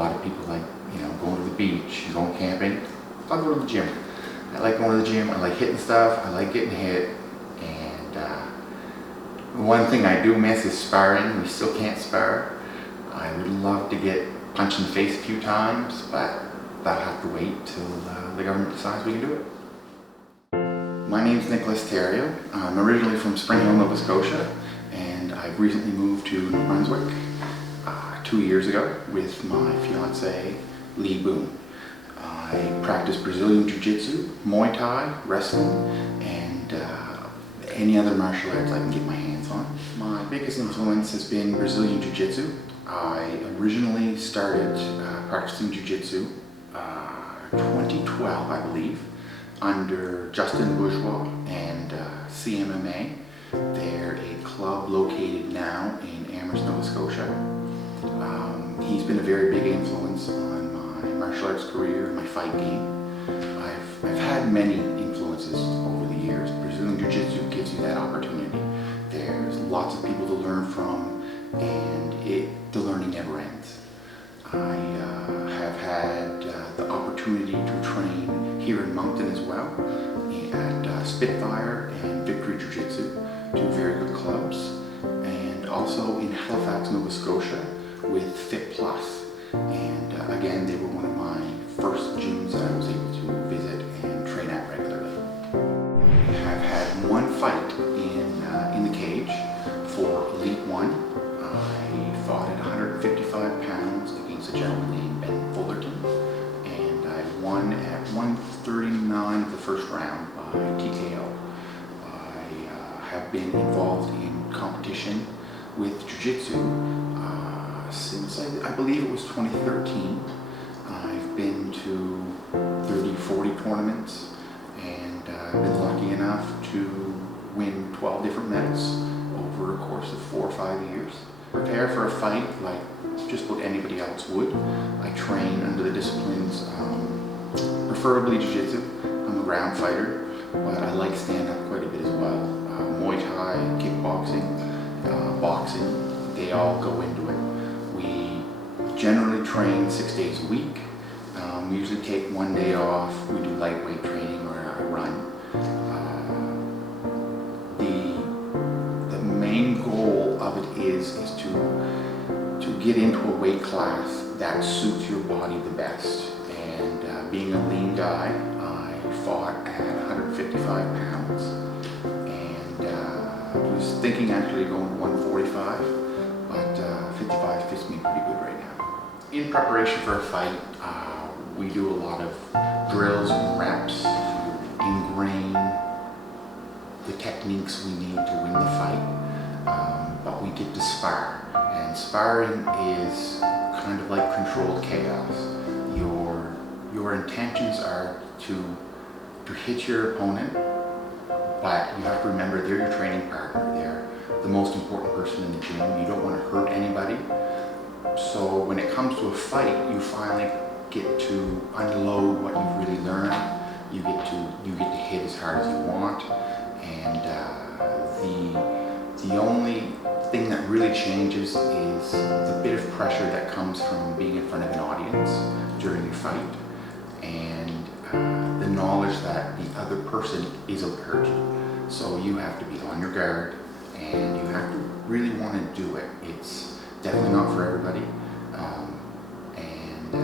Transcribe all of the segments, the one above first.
lot of people like, going to the beach, going camping. I'll go to the gym. I like going to the gym. I like hitting stuff. I like getting hit. And one thing I do miss is sparring. We still can't spar. I would love to get punched in the face a few times, but that'll have to wait till the government decides we can do it. My name's Nicholas Theriault. I'm originally from Spring Hill, Nova Scotia, and I've recently moved to New Brunswick 2 years ago with my fiancée, Lee Boone. I practice Brazilian Jiu-Jitsu, Muay Thai, wrestling, and any other martial arts I can get my hands on. My biggest influence has been Brazilian Jiu-Jitsu. I originally started practicing Jiu-Jitsu 2012, I believe, under Justin Bourgeois and CMMA. They're a club located now in Amherst, Nova Scotia. He's been a very big influence on my martial arts career, my fight game. I've had many influences over the years. Brazilian Jiu-Jitsu gives you that opportunity. There's lots of people to learn from, and the learning never ends. I have had the opportunity to train here in Moncton as well, at Spitfire and Victory Jiu-Jitsu, two very good clubs, and also in Halifax, Nova Scotia with Fit Plus. And again, they were one of my first gyms that I was able to visit and train at regularly. I've had one fight in the cage for Elite One. I fought at 155 pounds against a gentleman named Ben Fullerton, and I won at 139 of the first round by TKO. I have been involved in competition with Jiu-Jitsu since I believe it was 2013. I've been to 30, 40 tournaments, and I've been lucky enough to win 12 different medals over a course of 4 or 5 years. Prepare for a fight like just about anybody else would. I train under the disciplines, preferably Jiu-Jitsu. I'm a ground fighter, but I like stand-up quite a bit as well. Muay Thai, kickboxing, boxing, they all go into it. We generally train 6 days a week. We usually take 1 day off. We do lightweight training or a run. The main goal of it is to get into a weight class that suits your body the best. And being a lean guy, I fought at 155 pounds, and I was thinking actually going to 145, but 55 fits me pretty good right now. In preparation for a fight, we do a lot of drills and reps to ingrain the techniques we need to win the fight, but we get to spar, and sparring is kind of like controlled chaos. Your intentions are to hit your opponent, but you have to remember they're your training partner. They're the most important person in the gym. You don't want to hurt anybody. So when it comes to a fight, you finally get to unload what you've really learned. You get to hit as hard as you want, and the only thing that really changes is the bit of pressure that comes from being in front of an audience during your fight, and the knowledge that the other person is out to hurt you. So you have to be on your guard, and you have to really want to do it. It's definitely not for everybody, and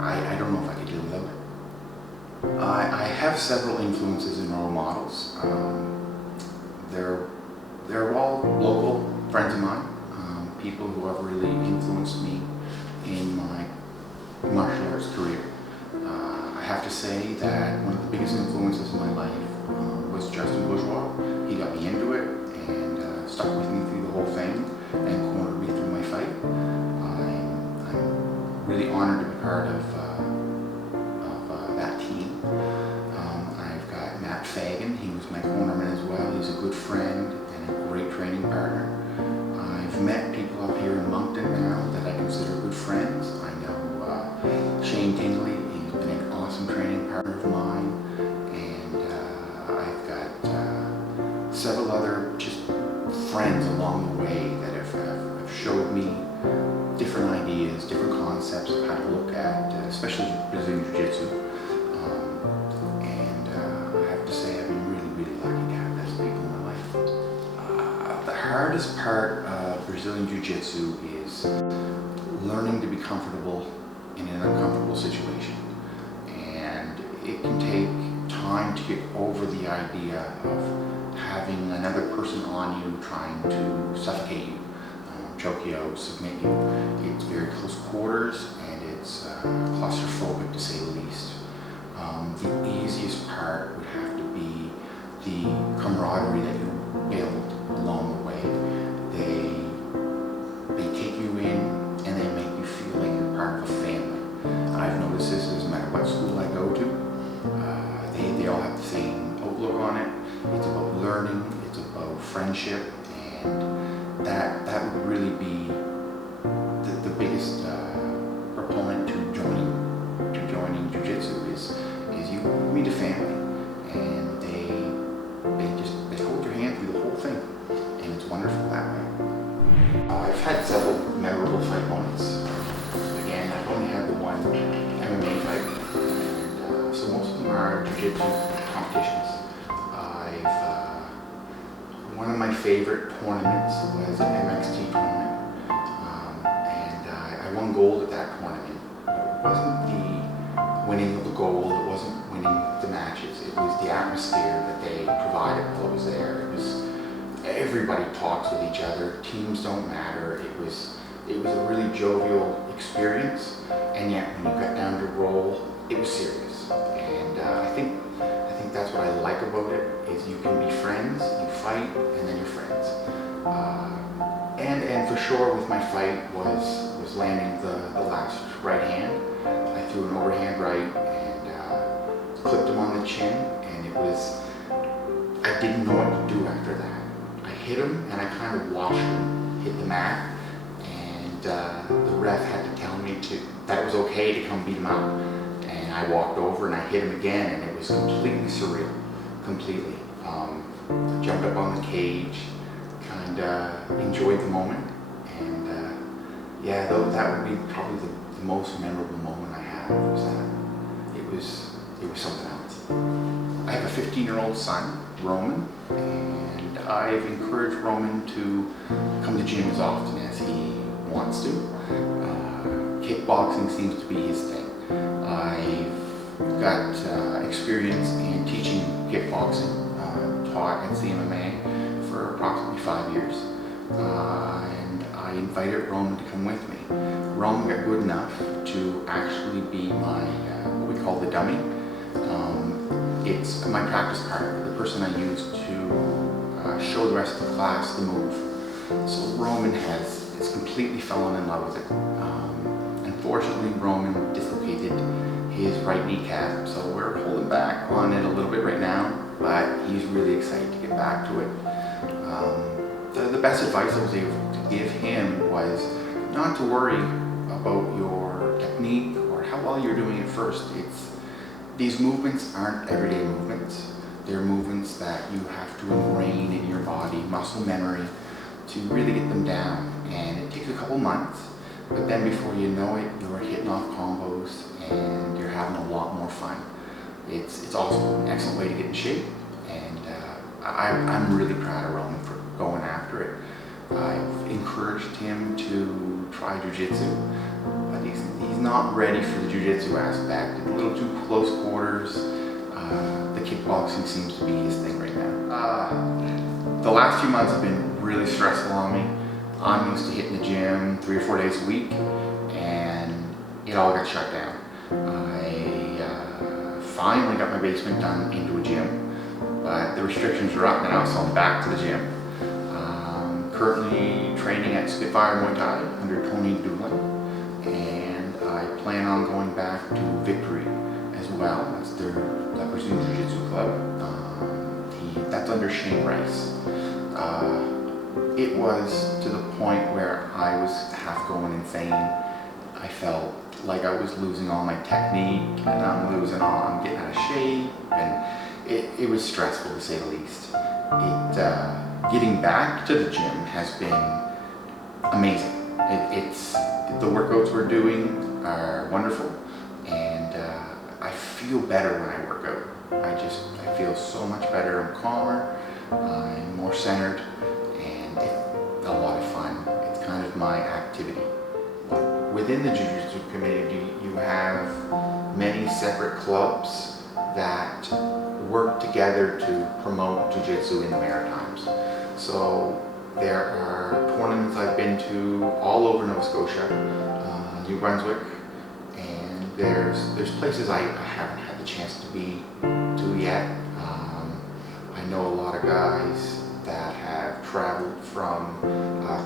I don't know if I could do without it. I have several influences and role models. They're all local friends of mine, people who have really influenced me in my martial arts career. I have to say that one of the biggest influences in my life was Justin Bourgeois. He got me into it and stuck with me through the whole thing and cornered me through my fight. I'm really honored to be part of that team. I've got Matt Fagan. He was my cornerman as well. He's a good friend and a great training partner. I've met people up here in Moncton now that I consider good friends. I know Shane Tingley. He's been an awesome training partner of mine, and I've got several friends along the way that have showed me different ideas ideas, different concepts of how to look at, especially Brazilian Jiu-Jitsu. I have to say I've been really lucky to have those people in my life. The hardest part of Brazilian Jiu-Jitsu is learning to be comfortable in an uncomfortable situation. And it can take time to get over the idea of having another person on you trying to suffocate you, choke you out, submit you. It's very close quarters and it's claustrophobic to say the least. The easiest part would have to be the camaraderie that you build along the way. They take you in and they make you feel like you're part of a family. I've noticed this no matter what school I go to. They all have the same outlook on it. It's about learning, it's about friendship, and that would really be the biggest proponent to joining Jiu-Jitsu is you meet a family, and they hold your hand through the whole thing, and it's wonderful that way. I've had several memorable fight moments. Again, I've only had the one MMA fight, and so most of them are Jiu-Jitsu competitions. One of my favorite tournaments was an MXT tournament, and I won gold at that tournament. It wasn't the winning of the gold, it wasn't winning the matches, it was the atmosphere that they provided while I was there. It was, everybody talks with each other, teams don't matter. It was a really jovial experience, and yet when you got down to roll, it was serious. And I think that's what I like about it, is you can be friends, you fight, and then you're friends. And for sure with my fight was landing the last right hand. I threw an overhand right and clipped him on the chin, and I didn't know what to do after that. I hit him and I kind of watched him hit the mat, and the ref had to tell me that it was okay to come beat him out. And I walked over and I hit him again, and it was completely surreal, completely. Jumped up on the cage, kind of enjoyed the moment, and yeah, that would be probably the most memorable moment I had. Was that it was something else. I have a 15-year-old son, Roman, and I've encouraged Roman to come to gym as often as he wants to. Kickboxing seems to be his thing. I've got experience in teaching kickboxing, taught at CMMA for approximately 5 years, and I invited Roman to come with me. Roman got good enough to actually be my, what we call the dummy. It's my practice partner, the person I use to show the rest of the class the move. So Roman has completely fallen in love with it. Unfortunately, Roman dislocated his right kneecap, so we're holding back on it a little bit right now, but he's really excited to get back to it. The best advice I was able to give him was not to worry about your technique or how well you're doing it first. These movements aren't everyday movements. They're movements that you have to ingrain in your body, muscle memory, to really get them down. And it takes a couple months, but then before you know it, you're hitting off combos and you're having a lot more fun. It's also an excellent way to get in shape, and I'm really proud of Roman for going after it. I've encouraged him to try Jiu-Jitsu, but he's not ready for the Jiu-Jitsu aspect. It's a little too close quarters. The kickboxing seems to be his thing right now. The last few months have been really stressful on me. I'm used to hitting the gym 3 or 4 days a week, and it all got shut down. I finally got my basement done into a gym, but the restrictions are up now, so I'm back to the gym. Currently training at Spitfire Muay Thai under Tony Doolin, and I plan on going back to Victory as well. That's their Brazilian Jiu-Jitsu club. That's under Shane Rice. It was to the point where I was half going insane. I felt like I was losing all my technique, and I'm getting out of shape, and it was stressful to say the least. Getting back to the gym has been amazing. The workouts we're doing are wonderful, and I feel better when I work out. I feel so much better. I'm calmer, I'm more centered, and it's a lot of fun. It's kind of my activity. Within the Jiu-Jitsu community, you have many separate clubs that work together to promote Jiu-Jitsu in the Maritimes. So there are tournaments I've been to all over Nova Scotia, New Brunswick, and there's places I haven't had the chance to be to yet. I know a lot of guys that have traveled from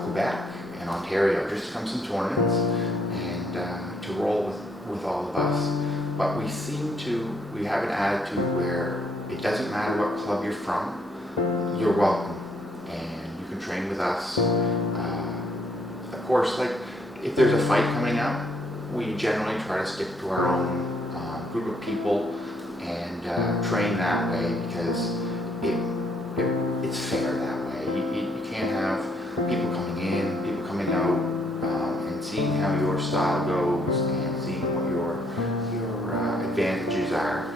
Quebec and Ontario just to come to some tournaments and to roll with all of us. But we have an attitude where it doesn't matter what club you're from, you're welcome, and you can train with us. Of course, like if there's a fight coming up, we generally try to stick to our own group of people and train that way, because it's fair that way. You can't have people coming in, people coming out, and seeing how your style goes and seeing what your advantages are.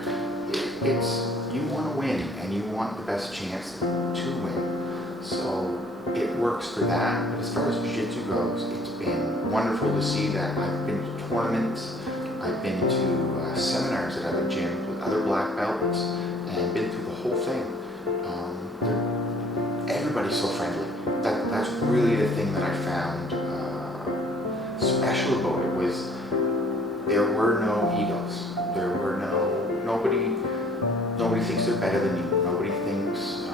You want to win, and you want the best chance to win. So it works for that. But as far as Jiu-Jitsu goes, it's been wonderful to see that. I've been to tournaments, I've been to seminars at other gyms with other black belts, and been through the whole thing. Everybody's so friendly. That's really the thing that I found special about it, was there were no egos. There were nobody thinks they're better than you. Nobody thinks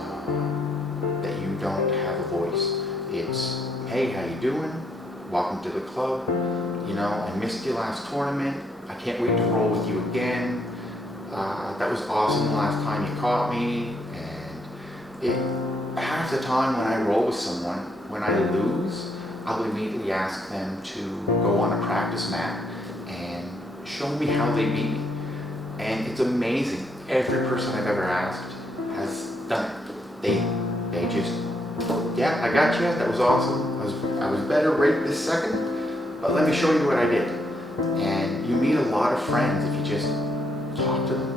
that you don't have a voice. It's, hey, how you doing? Welcome to the club. You know, I missed your last tournament. I can't wait to roll with you again. That was awesome the last time you caught me. And half the time when I roll with someone, when I lose, I'll immediately ask them to go on a practice mat and show me how they beat me. And it's amazing. Every person I've ever asked has done it. They just, yeah, I got you. That was awesome. I was better right this second, but let me show you what I did. And you meet a lot of friends if you just talk to them.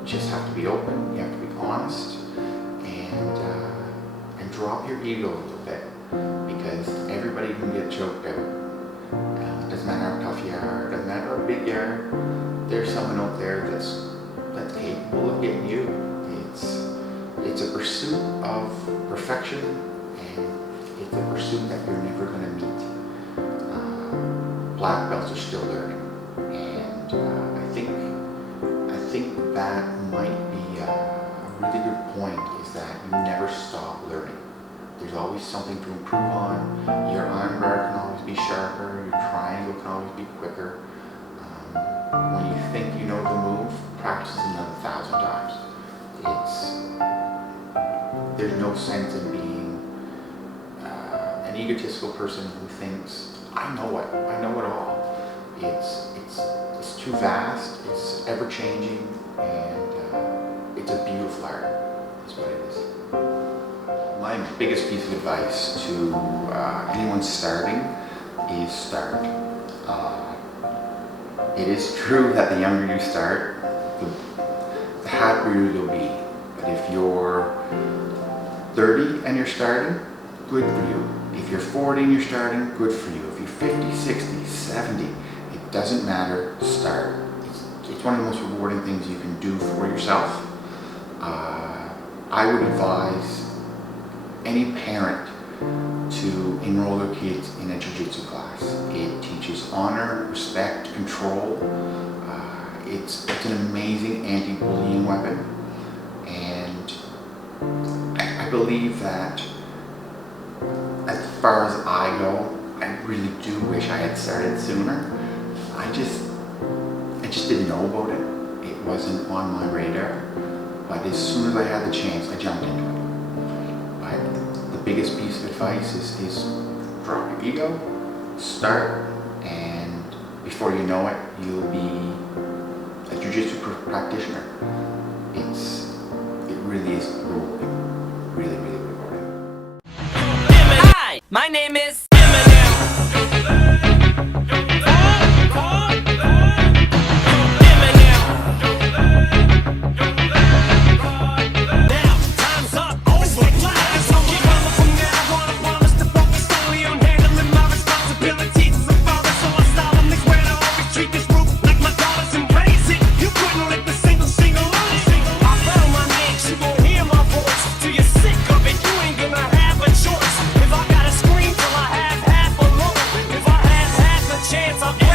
You just have to be open. You have to be honest, and drop your ego a little bit, because everybody can get choked out. It doesn't matter how tough you are. It doesn't matter how big you are. There's someone out there that's capable of getting you. It's a pursuit of perfection, and it's a pursuit that you're never going to meet. Black belts are still learning, and I think that might be a really good point, is that you never stop learning. There's always something to improve on. Your arm bar can always be sharper. Your triangle can always be quicker. When you think you know the move, practice it another 1,000 times. There's no sense in being an egotistical person who thinks, I know it all. It's too vast, it's ever changing, and it's a beautiful art, is what it is. My biggest piece of advice to anyone starting is start. It is true that the younger you start, the happier you'll be. But if you're 30 and you're starting, good for you. If you're 40 and you're starting, good for you. If you're 50, 60, 70, it doesn't matter, start. It's one of the most rewarding things you can do for yourself. I would advise any parent to enroll their kids in a jiu-jitsu class. It teaches honor, respect, control. It's an amazing anti-bullying weapon, and I believe that as far as I go, I really do wish I had started sooner. I just didn't know about it. It wasn't on my radar, but as soon as I had the chance, I jumped into it. But the biggest piece of advice is drop your ego, start, and before you know it, you'll be a jiu-jitsu practitioner. It really is rewarding. Really, really rewarding. Hi, my name is Eminem. it's on